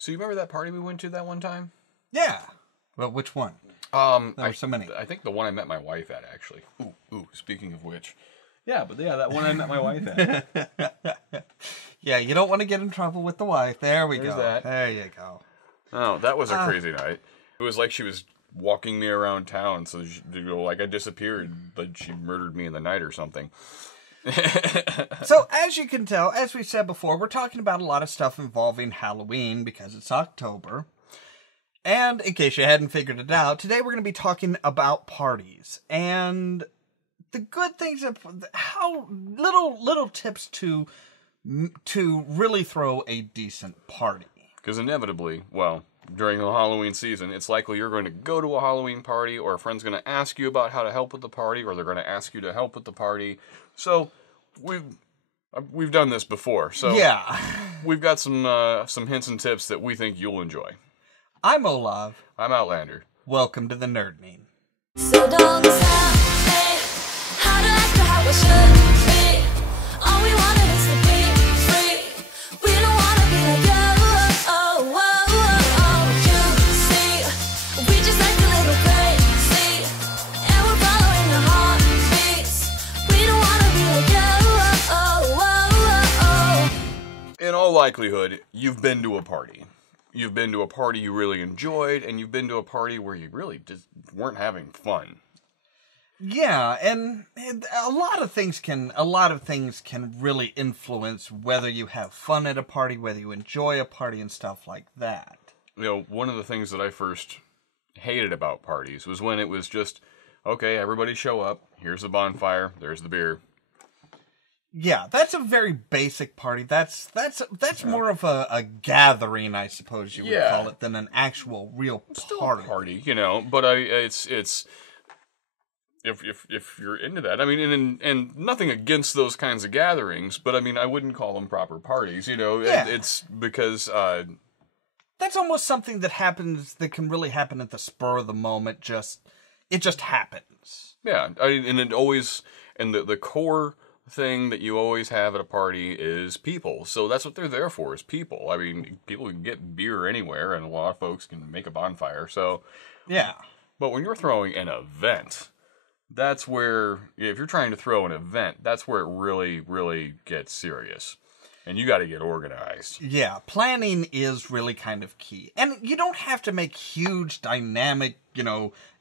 So you remember that party we went to that one time? Yeah. Well, which one? There were so many. I think the one I met my wife at, actually. Ooh, speaking of which. Yeah, that one I met my wife at. Yeah, you don't want to get in trouble with the wife. There we There's go. that. There you go. Oh, that was a crazy night. It was like she was walking me around town, so like I disappeared, but she murdered me in the night or something. So, as you can tell, as we said before, we're talking about a lot of stuff involving Halloween because it's October. And in case you hadn't figured it out, today we're going to be talking about parties and the good things of how little tips to really throw a decent party. Because inevitably, well, during the Halloween season, it's likely you're going to go to a Halloween party, or a friend's going to ask you about how to help with the party, or they're going to ask you to help with the party. So we've done this before. So yeah, we've got some hints and tips that we think you'll enjoy. I'm Ollamh. I'm Outlander. Welcome to the Nerdening. So don't tell me how to act or how it should be. All we wanted is to be free. We don't want to be like you. You see, we just like a little crazy, and we're following the heartbeats. We don't want to be like you. In all likelihood, you've been to a party. You've been to a party you really enjoyed, and you've been to a party where you really just weren't having fun. Yeah, and a lot of things can really influence whether you have fun at a party, whether you enjoy a party, and stuff like that. You know, one of the things that I first hated about parties was when it was just, okay, everybody show up, here's the bonfire, there's the beer. Yeah, that's a very basic party. That's more of a gathering, I suppose you would call it, than an actual real party. Still a party, you know, but it's if you're into that, I mean, and nothing against those kinds of gatherings, but I mean, I wouldn't call them proper parties, you know. Yeah. It's because that's almost something that can really happen at the spur of the moment. It just happens. Yeah, and the core thing that you always have at a party is people. So that's what they're there for, is people. I mean, people can get beer anywhere, and a lot of folks can make a bonfire. So yeah. But when you're throwing an event, that's where, if you're trying to throw an event, that's where it really, really gets serious. And you got to get organized. Yeah, planning is really kind of key. And you don't have to make huge, dynamic,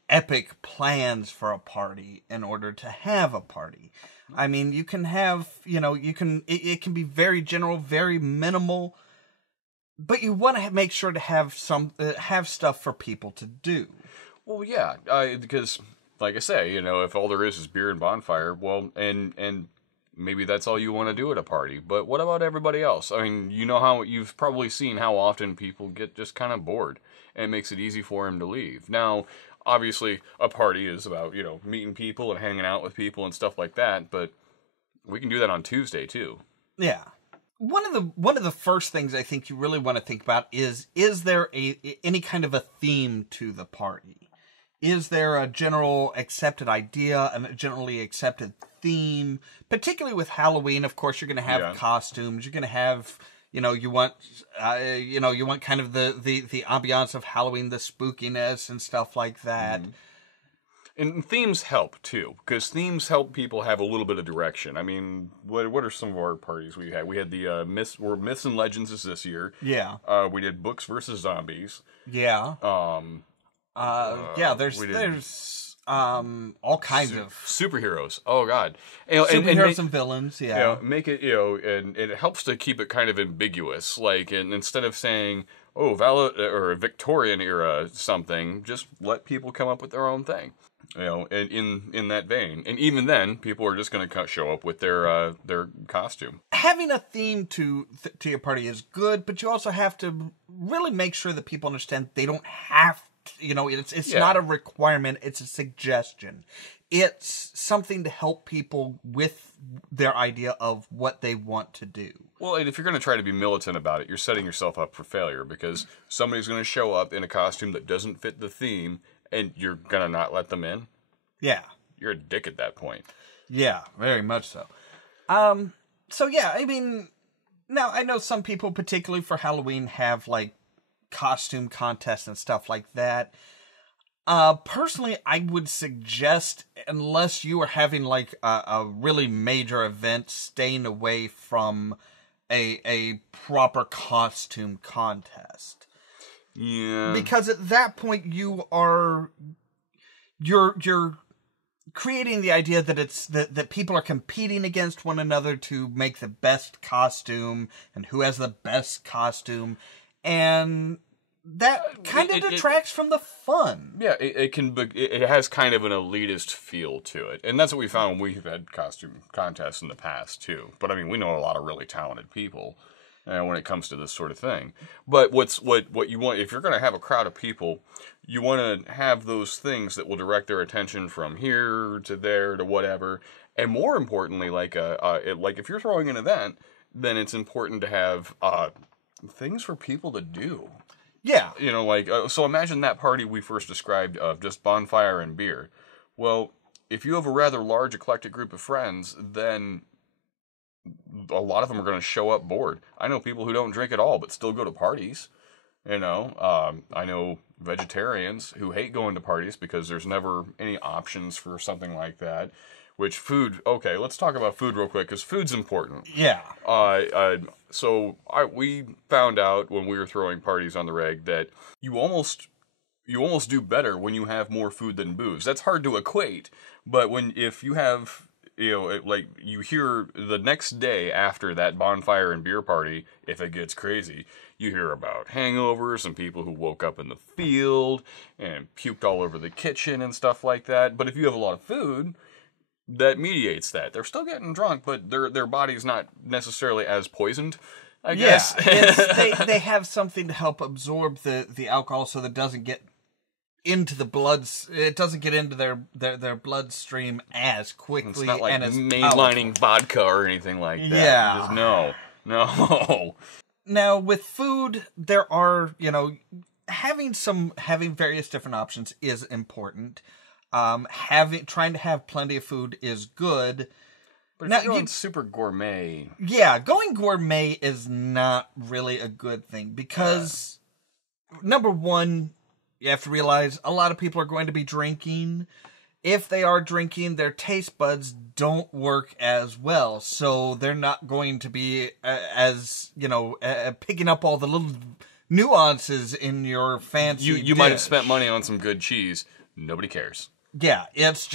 epic plans for a party in order to have a party. I mean, you can have, it can be very general, very minimal, but you want to make sure to have have stuff for people to do. Well, yeah, because, like I say, if all there is beer and bonfire, well, and maybe that's all you want to do at a party. But what about everybody else? I mean, you've probably seen how often people get just kind of bored, and it makes it easy for them to leave. Now, obviously, a party is about, meeting people and hanging out with people and stuff like that, but we can do that on Tuesday, too. Yeah. One of the first things I think you really want to think about is there any kind of a theme to the party? Is there a general accepted idea, a generally accepted theme? Particularly with Halloween, of course, you're going to have costumes. You're going to have, you want kind of the ambiance of Halloween, the spookiness and stuff like that. Mm-hmm. And themes help, too, because themes help people have a little bit of direction. I mean, what are some of our parties we had? We had the Myths and Legends this year. Yeah. We did Books versus Zombies. Yeah. There's all kinds of superheroes. Oh God, superheroes and villains. Yeah, make it and it helps to keep it kind of ambiguous. Like, and instead of saying or Victorian era something, just let people come up with their own thing. And in that vein, and even then, people are just going to show up with their costume. Having a theme to your party is good, but you also have to really make sure that people understand they don't have. It's not a requirement, it's a suggestion. It's something to help people with their idea of what they want to do. Well, and if you're going to try to be militant about it, you're setting yourself up for failure, because somebody's going to show up in a costume that doesn't fit the theme, and you're going to not let them in? Yeah. You're a dick at that point. Yeah, very much so. So yeah, I mean, now I know some people, particularly for Halloween, have costume contests and stuff like that. Personally, I would suggest, unless you are having like a really major event, staying away from a proper costume contest. Yeah. Because at that point you're creating the idea that it's that people are competing against one another to make the best costume and who has the best costume, and that kind of detracts from the fun. Yeah, it has kind of an elitist feel to it, and that's what we found when we've had costume contests in the past too. But I mean, we know a lot of really talented people when it comes to this sort of thing. But what you want, if you're going to have a crowd of people, you want to have those things that will direct their attention from here to there to whatever. And more importantly, like if you're throwing an event, then it's important to have things for people to do. Yeah. You know, like, so imagine that party we first described of just bonfire and beer. Well, if you have a rather large eclectic group of friends, then a lot of them are going to show up bored. I know people who don't drink at all, but still go to parties. You know, I know vegetarians who hate going to parties because there's never any options for something like that. Which food, okay, let's talk about food real quick, because food's important. Yeah. We found out when we were throwing parties on the reg that you almost do better when you have more food than booze. That's hard to equate, but if you have, you know, like you hear the next day after that bonfire and beer party, if it gets crazy, you hear about hangovers and people who woke up in the field and puked all over the kitchen and stuff like that. But if you have a lot of food, that mediates that. They're still getting drunk, but their body's not necessarily as poisoned, I guess. They have something to help absorb the alcohol so that it doesn't get into the bloods. It doesn't get into their bloodstream as quickly. It's not like and as mainlining vodka or anything like that. Yeah. Just no. Now with food, there are, you know, having various different options is important. Trying to have plenty of food is good. But if you're going super gourmet, yeah, going gourmet is not really a good thing because number one, you have to realize a lot of people are going to be drinking. If they are drinking, their taste buds don't work as well, so they're not going to be as, you know, picking up all the little nuances in your fancy You might have spent money on some good cheese. Nobody cares. Yeah, it's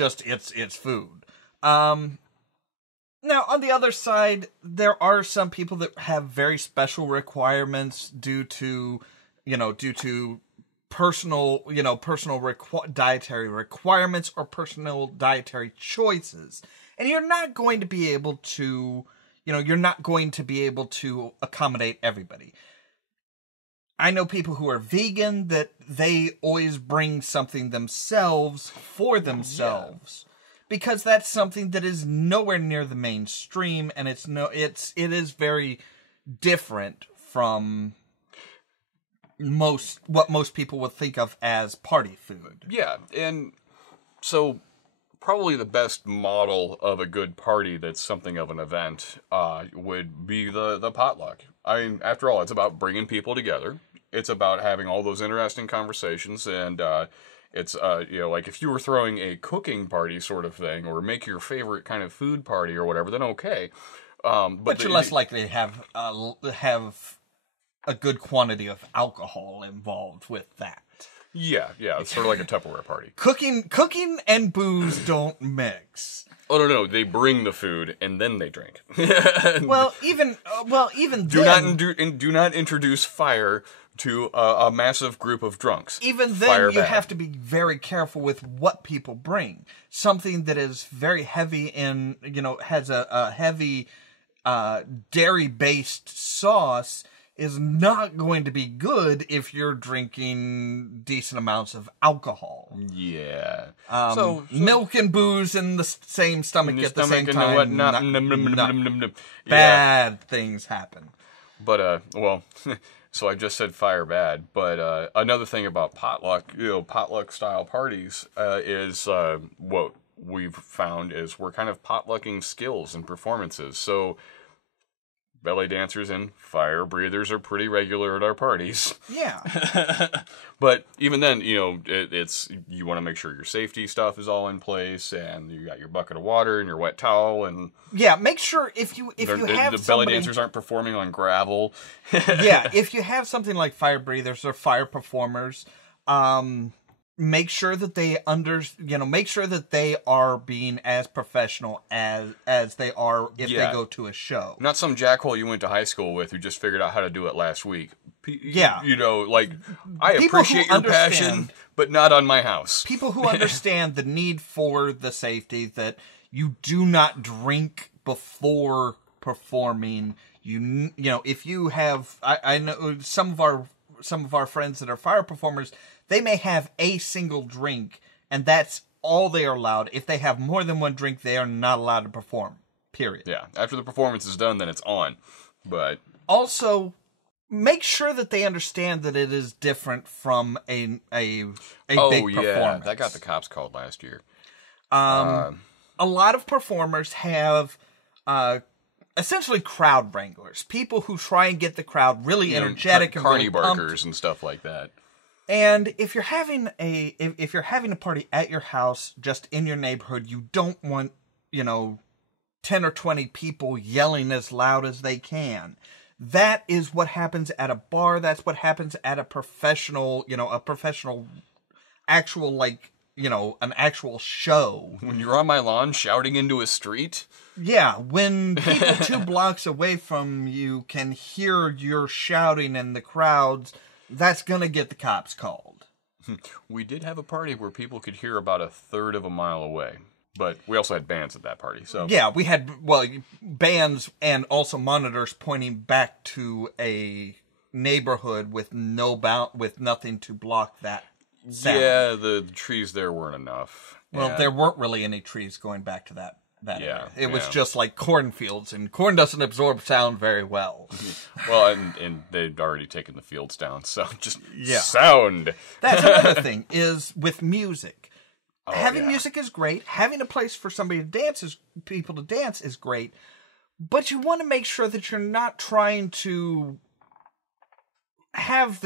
food. Now, on the other side, there are some people that have very special requirements due to personal dietary requirements or personal dietary choices. And you're not going to be able to accommodate everybody. I know people who are vegan that they always bring something themselves for themselves because that's something that is nowhere near the mainstream, and it is very different from what most people would think of as party food. Yeah, and so probably the best model of a good party that's something of an event would be the potluck. I mean, after all, it's about bringing people together. It's about having all those interesting conversations, and it's like if you were throwing a cooking party sort of thing, or make your favorite kind of food party or whatever, then okay. But you're less likely to have a good quantity of alcohol involved with that. Yeah, it's sort of like a Tupperware party. Cooking and booze don't mix. Oh no! They bring the food and then they drink. even do then, do not introduce fire to a massive group of drunks. Even then, you have to be very careful with what people bring. Something that is very heavy in, has a heavy dairy-based sauce is not going to be good if you're drinking decent amounts of alcohol. Yeah. So milk and booze in the same stomach at the same time. Bad things happen. But, so I just said fire bad. But another thing about potluck, potluck style parties is what we've found is we're kind of potlucking skills and performances. So belly dancers and fire breathers are pretty regular at our parties. Yeah. But even then, you know, it's you want to make sure your safety stuff is all in place, and you got your bucket of water and your wet towel, and Yeah, make sure if you have the belly dancers aren't performing on gravel. Yeah, if you have something like fire breathers or fire performers, make sure that make sure that they are being as professional as they are if they go to a show. Not some jackhole you went to high school with who just figured out how to do it last week. Yeah. You know, like, I People appreciate who your passion, but not on my house. People who understand the need for the safety, that you do not drink before performing. You know, if you have, I know some of our friends that are fire performers, they may have a single drink, and that's all they are allowed. If they have more than one drink, they are not allowed to perform. Period. Yeah, after the performance is done, then it's on. But also, make sure that they understand that it is different from a big performance. That got the cops called last year. A lot of performers have essentially crowd wranglers, people who try and get the crowd really energetic and really carny pumped. barkers and stuff like that. And if you're having a party at your house, just in your neighborhood, you don't want 10 or 20 people yelling as loud as they can. That is what happens at a bar. That's what happens at a professional, actual an actual show. When you're on my lawn shouting into a street. Yeah, when people 2 blocks away from you can hear your shouting in the crowds, that's gonna get the cops called. We did have a party where people could hear about a third of a mile away. But we also had bands at that party, so... Yeah, we had, bands and also monitors pointing back to a neighborhood with nothing to block that sound. Yeah, the trees there weren't enough. Well, there weren't really any trees going back to that area. It was yeah. just like cornfields, and corn doesn't absorb sound very well. Well, and they'd already taken the fields down, so just Yeah. sound. That's another thing, is with music. Having yeah. music is great. Having a place for people to dance is great. But you want to make sure that you're not trying to have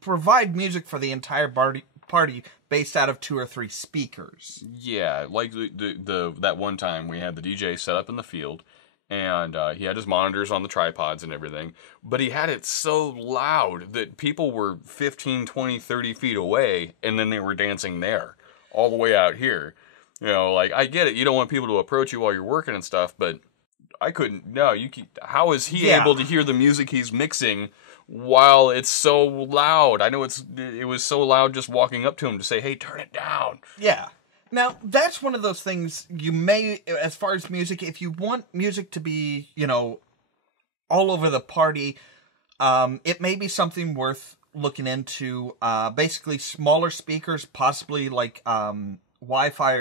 provide music for the entire party based out of 2 or 3 speakers. Yeah, like that one time we had the DJ set up in the field, and he had his monitors on the tripods and everything, but he had it so loud that people were 15, 20, 30 feet away, and then they were dancing there, all the way out here. You know, like, I get it, you don't want people to approach you while you're working and stuff, but I couldn't, how is he able to hear the music he's mixing while it's so loud? I know it was so loud just walking up to him to say, hey, turn it down. Yeah. Now, that's one of those things you may, as far as music, if you want music to be, all over the party, it may be something worth looking into. Basically, smaller speakers, possibly like Wi-Fi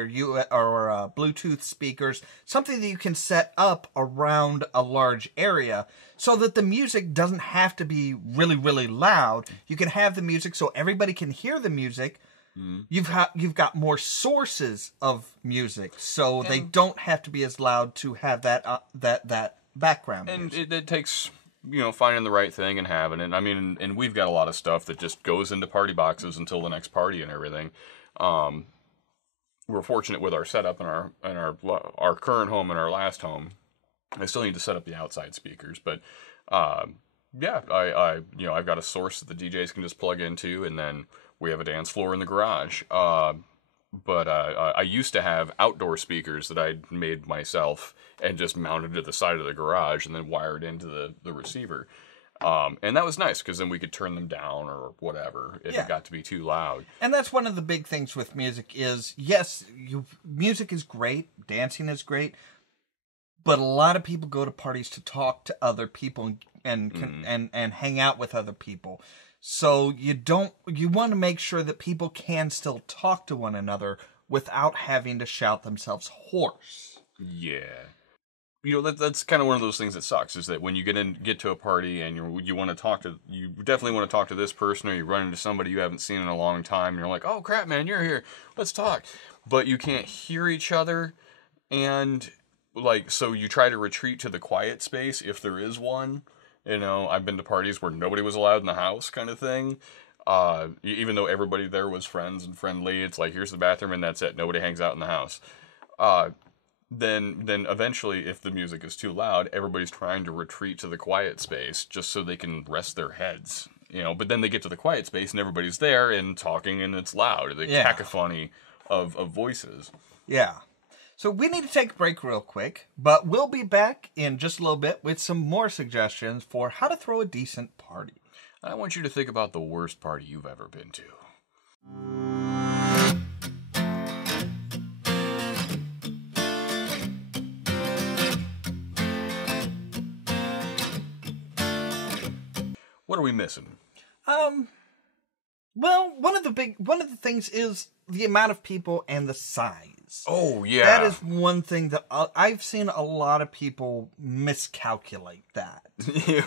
or Bluetooth speakers, something that you can set up around a large area so that the music doesn't have to be really, really loud. You can have the music so everybody can hear the music. You've got more sources of music, so they don't have to be as loud to have that background music. And it takes finding the right thing and having it. I mean, and we've got a lot of stuff that just goes into party boxes until the next party and everything. We're fortunate with our setup and our current home and our last home. I still need to set up the outside speakers, but yeah, I've got a source that the DJs can just plug into, and then we have a dance floor in the garage. But I used to have outdoor speakers that I'd made myself and just mounted to the side of the garage and then wired into the receiver. And that was nice because then we could turn them down or whatever if it got to be too loud. And that's one of the big things with music is, yes, music is great, dancing is great, but a lot of people go to parties to talk to other people and hang out with other people. So you want to make sure that people can still talk to one another without having to shout themselves hoarse. Yeah. That's kind of one of those things that sucks, is that when you get to a party and you definitely want to talk to this person, or you run into somebody you haven't seen in a long time, and you're like, oh crap, man, you're here, let's talk. But you can't hear each other, and like, so you try to retreat to the quiet space if there is one. You know, I've been to parties where nobody was allowed in the house, kind of thing. Even though everybody there was friends and friendly, it's like, here's the bathroom and that's it. Nobody hangs out in the house. Then eventually, if the music is too loud, everybody's trying to retreat to the quiet space just so they can rest their heads. You know, but then they get to the quiet space and everybody's there and talking and it's loud. The cacophony of voices. Yeah. So we need to take a break real quick, but we'll be back in just a little bit with some more suggestions for how to throw a decent party. I want you to think about the worst party you've ever been to. What are we missing? Well, one of the things is the amount of people and the size. Oh, yeah. That is one thing that I've seen a lot of people miscalculate that.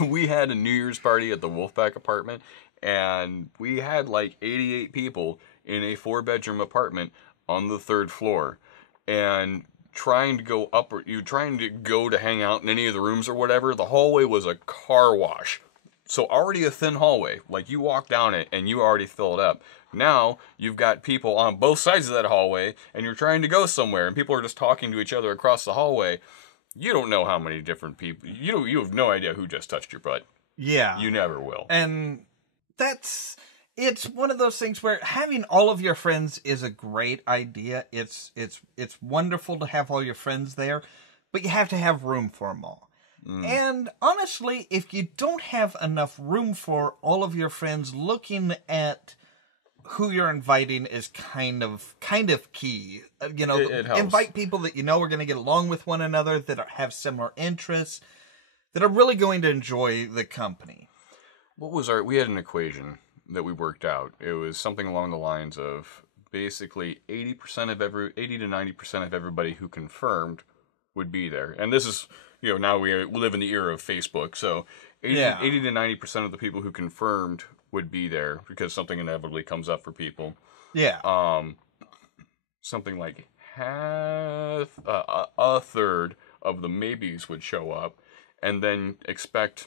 We had a New Year's party at the Wolfpack apartment, and we had like 88 people in a 4-bedroom apartment on the 3rd floor. And trying to go up, or you trying to go to hang out in any of the rooms or whatever, the hallway was a car wash. So already a thin hallway, like you walk down it and you already fill it up. Now you've got people on both sides of that hallway and you're trying to go somewhere and people are just talking to each other across the hallway. You don't know how many different people, you have no idea who just touched your butt. Yeah. You never will. And it's one of those things where having all of your friends is a great idea. It's wonderful to have all your friends there, but you have to have room for them all. And honestly, if you don't have enough room for all of your friends, looking at who you're inviting is kind of key. You know, it helps. Invite people that you know are going to get along with one another, that have similar interests, that are really going to enjoy the company. We had an equation that we worked out. It was something along the lines of basically 80 to 90% of everybody who confirmed would be there. And this is, you know, now we live in the era of Facebook, so 80 to 90% of the people who confirmed would be there because something inevitably comes up for people. Yeah. Something like a third of the maybes would show up, and then expect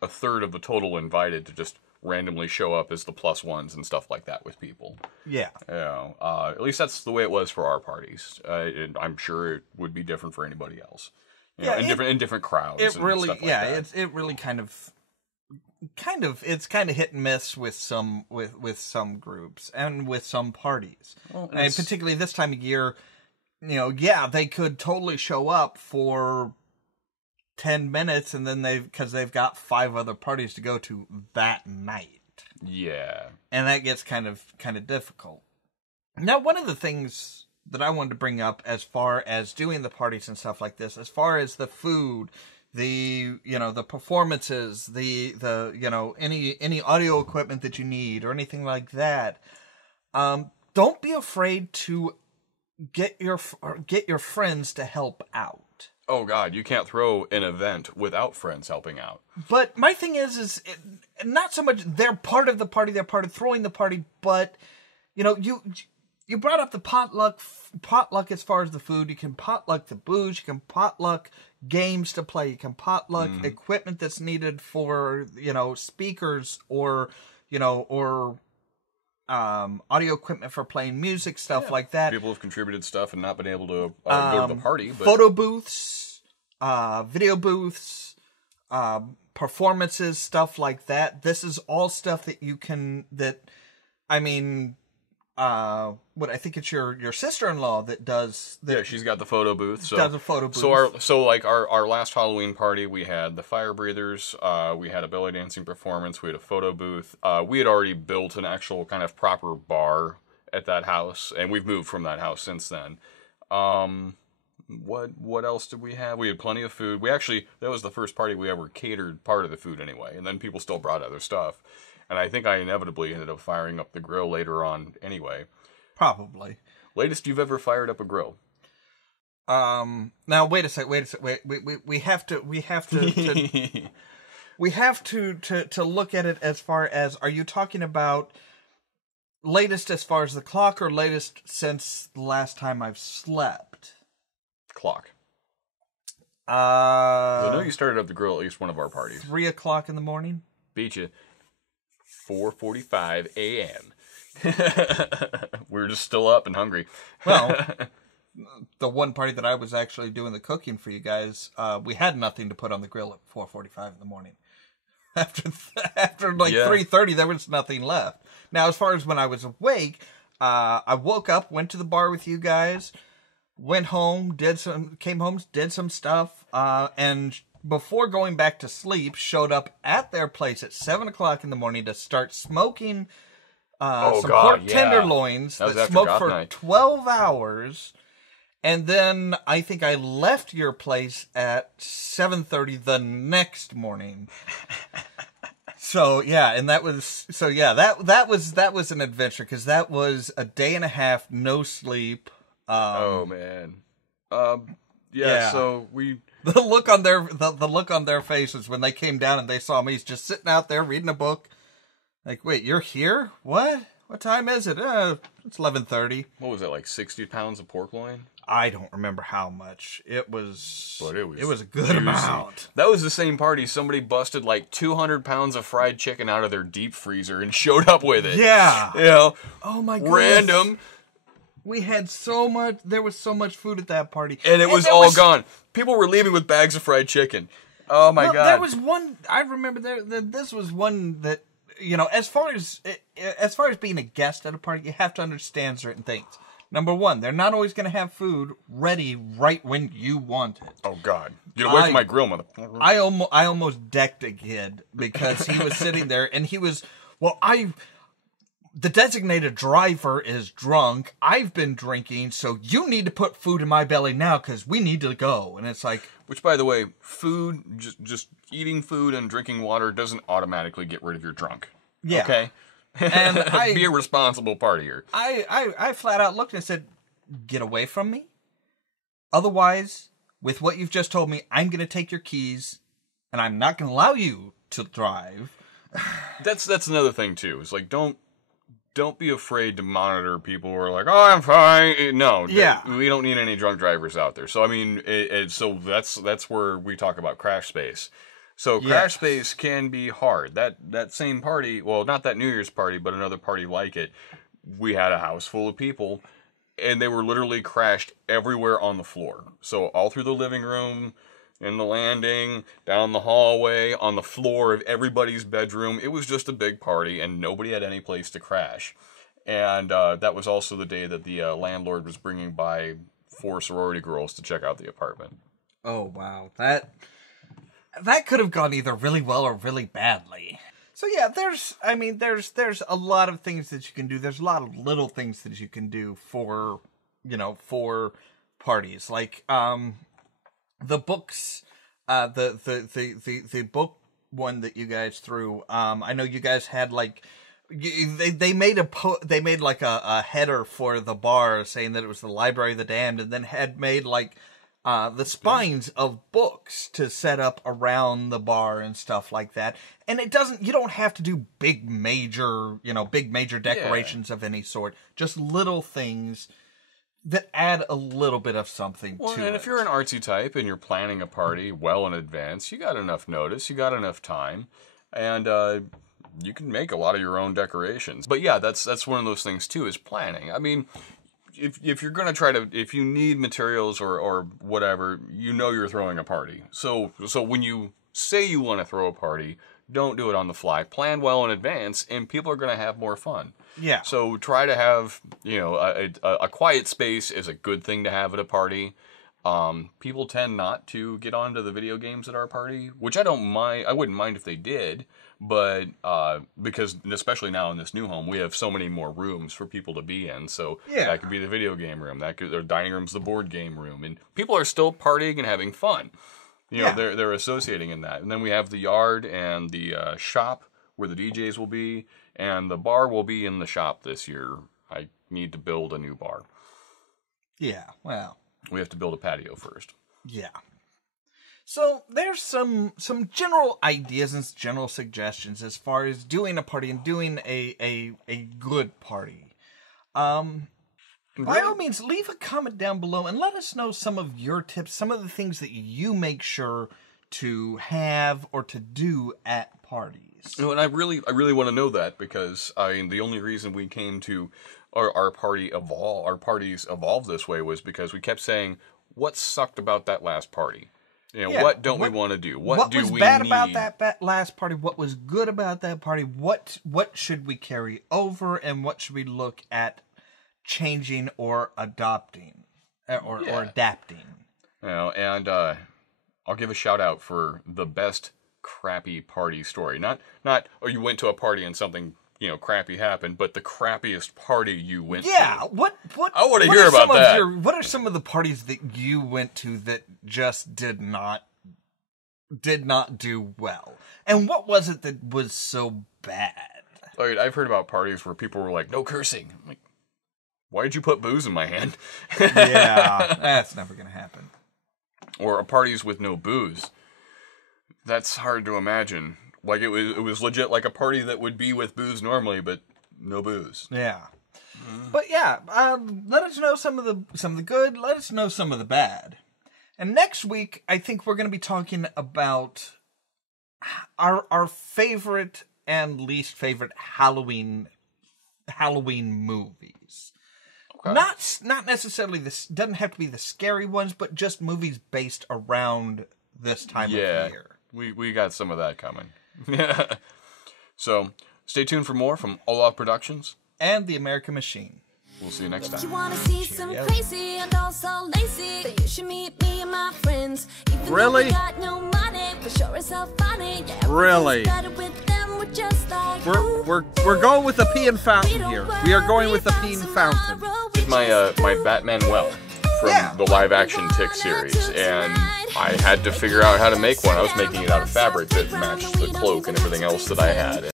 a third of the total invited to just randomly show up as the plus ones and stuff like that with people. Yeah. You know, at least that's the way it was for our parties. And I'm sure it would be different for anybody else. You know, in different crowds. It really, stuff like that. it really it's kind of hit and miss with some groups and with some parties. Well, and particularly this time of year, you know, they could totally show up for 10 minutes and then because they've got 5 other parties to go to that night. Yeah. And that gets kind of difficult. Now, one of the things that I wanted to bring up as far as doing the parties and stuff like this, as far as the food, the performances, the any audio equipment that you need or anything like that, don't be afraid to get your friends to help out. Oh God, you can't throw an event without friends helping out. But my thing is not so much they're part of the party, they're part of throwing the party, but you know, you brought up the potluck as far as the food. You can potluck the booze, you can potluck games to play, you can potluck equipment that's needed for, you know, speakers or, you know, or audio equipment for playing music, stuff like that. People have contributed stuff and not been able to go to the party. But... Photo booths, video booths, performances, stuff like that. This is all stuff that you can, I think it's your sister-in-law that does. Yeah, she's got the photo booth. So, does a photo booth. So our last Halloween party, we had the fire breathers. We had a belly dancing performance. We had a photo booth. We had already built an actual kind of proper bar at that house, and we've moved from that house since then. What else did we have? We had plenty of food. That was the first party we ever catered part of the food anyway, and then people still brought other stuff. And I think I inevitably ended up firing up the grill later on anyway. Probably. Latest you've ever fired up a grill? Now wait a sec. We have to we have to look at it as far as, are you talking about latest as far as the clock or latest since the last time I've slept? Clock. I know you started up the grill at least one of our parties. 3 o'clock in the morning. Beat you. 4:45 a.m. We were just still up and hungry. Well, the one party that I was actually doing the cooking for you guys, we had nothing to put on the grill at 4:45 in the morning. After 3:30, there was nothing left. Now, as far as when I was awake, I woke up, went to the bar with you guys, went home, came home, did some stuff, and before going back to sleep, showed up at their place at 7 o'clock in the morning to start smoking pork tenderloins that smoked for 12 hours. And then I think I left your place at 7:30 the next morning. So yeah, and that was that was an adventure, because that was a day and a half, no sleep. Oh man. So we the look on their faces when they came down and they saw me just sitting out there reading a book. Like, wait, you're here? What? What time is it? It's 11:30. What was it, like 60 pounds of pork loin? I don't remember how much. It was a good juicy amount. That was the same party. Somebody busted like 200 pounds of fried chicken out of their deep freezer and showed up with it. Yeah. You know, oh my goodness. Random. We had so much. There was so much food at that party, and it was all gone. People were leaving with bags of fried chicken. Oh my god! There was one. I remember this was one that, you know, as far as being a guest at a party, you have to understand certain things. Number one, they're not always going to have food ready right when you want it. Oh god! Get away from my grill, motherfucker! I almost decked a kid because he was sitting there and he was the designated driver is drunk. I've been drinking, so you need to put food in my belly now because we need to go. And it's like... Which, by the way, food, just eating food and drinking water doesn't automatically get rid of your drunk. Yeah. Okay? And be a responsible partier. I flat out looked and said, get away from me. Otherwise, with what you've just told me, I'm going to take your keys and I'm not going to allow you to drive. That's another thing, too. It's like, don't be afraid to monitor people who are like, oh, I'm fine. No, yeah. We don't need any drunk drivers out there. So, I mean, so that's where we talk about crash space. So, crash space can be hard. That same party, well, not that New Year's party, but another party like it, we had a house full of people, and they were literally crashed everywhere on the floor. So, all through the living room, in the landing, down the hallway, on the floor of everybody's bedroom. It was just a big party, and nobody had any place to crash. And that was also the day that the landlord was bringing by 4 sorority girls to check out the apartment. Oh, wow. That could have gone either really well or really badly. So, yeah, there's a lot of things that you can do. There's a lot of little things that you can do for parties. Like, the books, the book one that you guys threw. I know you guys had like they made like a header for the bar saying that it was the Library of the Damned, and then had made like the spines of books to set up around the bar and stuff like that. And you don't have to do big major decorations of any sort. Just little things that add a little bit of something to it. Well, and if you're an artsy type and you're planning a party well in advance, you got enough notice, you got enough time, and you can make a lot of your own decorations. But yeah, that's one of those things too, is planning. I mean, if you're gonna if you need materials or whatever, you know you're throwing a party. So when you say you want to throw a party, don't do it on the fly. Plan well in advance, and people are gonna have more fun. Yeah. So try to have, a quiet space is a good thing to have at a party. People tend not to get onto the video games at our party, which I don't mind. I wouldn't mind if they did, but because especially now in this new home, we have so many more rooms for people to be in. So that could be the video game room. The dining room's the board game room, and people are still partying and having fun. They're associating in that. And then we have the yard and the shop where the DJs will be. And the bar will be in the shop this year. I need to build a new bar. Yeah, well. We have to build a patio first. Yeah. So there's some general ideas and general suggestions as far as doing a party and doing a good party. By all means, leave a comment down below and let us know some of your tips, some of the things that you make sure to have or to do at parties. And I really want to know that, because I mean, the only reason we came to our parties evolve this way was because we kept saying, what sucked about that last party? You know, what don't we want to do? What do we need? What was bad about that last party? What was good about that party? What should we carry over, and what should we look at changing or adopting or adapting? You know, and I'll give a shout out for the best crappy party story. Not oh, you went to a party and something, you know, crappy happened, but the crappiest party you went to. Yeah, what I want to hear about that. What are some of the parties that you went to that just did not do well? And what was it that was so bad? Like, I've heard about parties where people were like, no cursing. I'm like, why did you put booze in my hand? Yeah, that's never going to happen. Or parties with no booze. That's hard to imagine. Like, it was legit like a party that would be with booze normally, but no booze. Yeah. But yeah, let us know some of the good. Let us know some of the bad. And next week, I think we're going to be talking about our favorite and least favorite Halloween movies. Okay. Not necessarily this. Doesn't have to be the scary ones, but just movies based around this time of year. We got some of that coming. So, stay tuned for more from Ollamh Productions and The American Machine. We'll see you next time. If you wanna see some crazy and also lazy, then you should meet me and my friends. Even really? Though we got no money, for sure it's so funny. Yeah, really? With them, we're just like we're going with the peeing fountain here. We are going with the peeing fountain. Did my Batman from the live action Tick series, and I had to figure out how to make one. I was making it out of fabric that matched the cloak and everything else that I had.